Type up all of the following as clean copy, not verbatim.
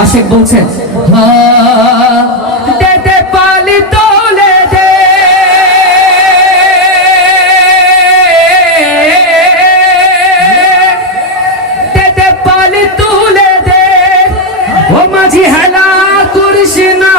আশিক বলছেন দেতে পালি তোলে দে দেতে পালি তুলে দে ও মাঝি হেলা করিস না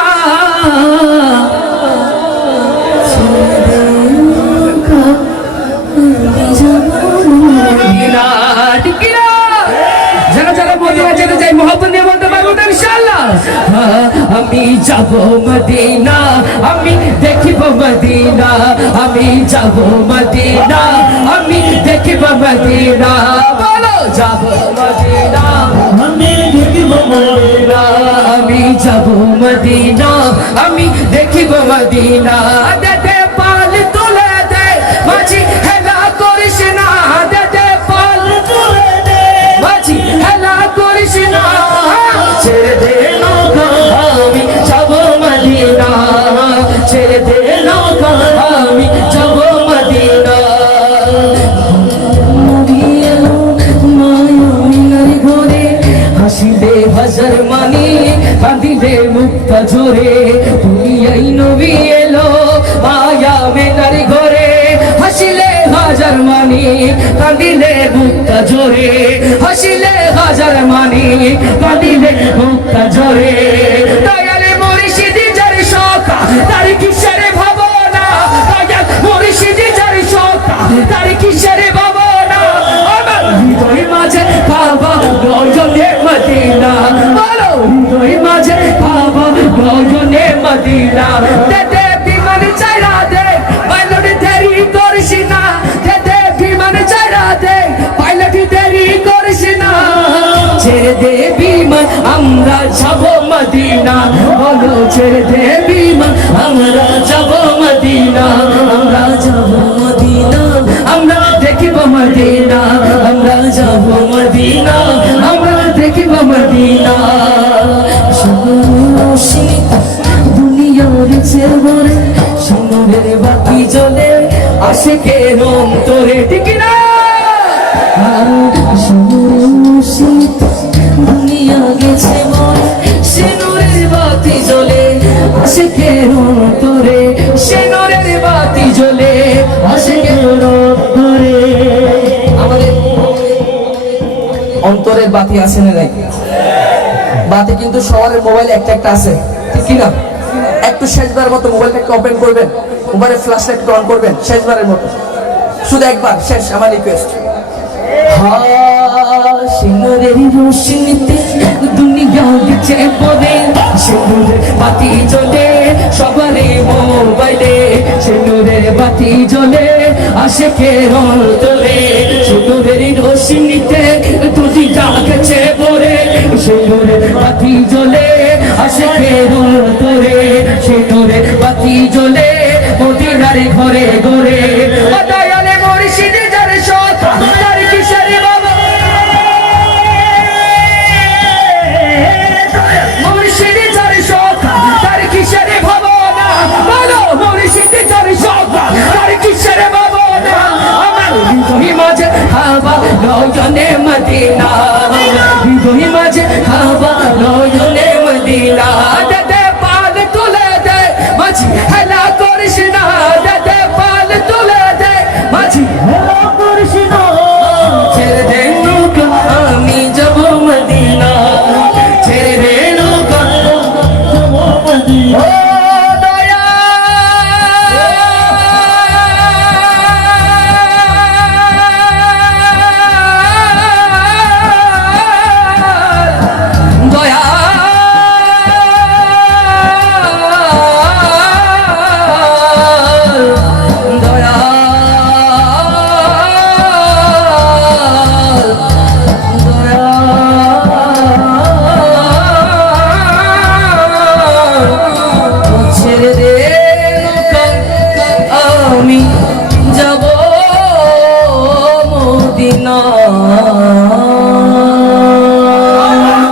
আমি যাব মদিনা আমি দেখিব মদিনা আমি যাব মদিনা আমি দেখিব মদিনা বলো যাব মদিনা আমি দেখিব মদিনা আমি যাব মদিনা আমি দেখিব মদিনা দেতে পাল তুলে দে মাঝি হেলা করিস না দেতে পাল তুলে দে মাঝি হেলা করিস না ছেড়ে দে আমি যাব মদিনা ছেড়ে দে নৌকা আমি যাব মদিনা মায়ামিনার ঘরে হাসিলে হাজার মানি কাঁদিলে মুক্তা জোরে দুনিয়াই নবী এলো মায়ামিনার ঘরে হাসিলে হাজার মানি কাঁদিলে মুক্তা জোরে হাসিলে হাজার মানি কাঁদিলে মুক্তা জোরে দয়ালে মুর্শিদি যার শোকা তার কিসের ভাবনা দয়াল মুর্শিদি যার শোকা তার কিসের ভাবনা আমার হৃদয় মাঝে কাবা নয়নে মদিনা বলো হৃদয় মাঝে কাবা নয়নে মদিনা দেতে বিমান চাইরা দে পাইলট দেরি করিস না দেতে বিমান চাইরা দে পাইলট দেরি করিস না ছেড়ে দে বিমান আমরা যাব মদিনা বলো ছেড়ে দে বিমান আমরা যাব মদিনা আমরা যাব মদিনা আমরা দেখিব মদিনা আমরা যাব মদিনা আমরা দেখিব মদিনা দুনিয়ার চেয়ে সোনার বাতি জ্বলে আশিকের অন্তরে ঠিক না দুনিয়া গেছে মরে সে নূরের বাতি জ্বলে আশিকের অন্তরে সে নূরের বাতি জ্বলে আশিকের অন্তরে আমাদের অন্তরের বাতি আছে না নাই বাতি কিন্তু সবার মোবাইল একটা একটা আছে ঠিক কি না একটু শেষবার মতো মোবাইলটাকে ওপেন করবেন মোবাইলে ফ্ল্যাশ লাইট অন করবেন শেষবারের মতো শুধু একবার শেষ আমার রিকোয়েস্ট সিঁদুরের রোশনীতে দুনিয়া গেছে পড়ে সিঁদুরের বাতি জ্বলে সবারই মোবাইলে সিঁদুরের বাতি জ্বলে আশিকের অন্তরে সিঁদুরের রোশনীতে দুনিয়া গেছে পড়ে সিঁদুরের বাতি জ্বলে আশিকের অন্তরে সিঁদুরের বাতি জ্বলে মদিনার ঘরে ঘরে দয়ালে মুর্শিদি যার শোকা তার কিসের বাবা মুর্শিদি যার শোকা তার কিসের ভাবনা বলো মুর্শিদি যার শোকা তার কিসের ভাবনা আমার হৃদয় মাঝে কাবা নয়নে মদিনা হৃদয় মাঝে কাবা নয়নে মদিনা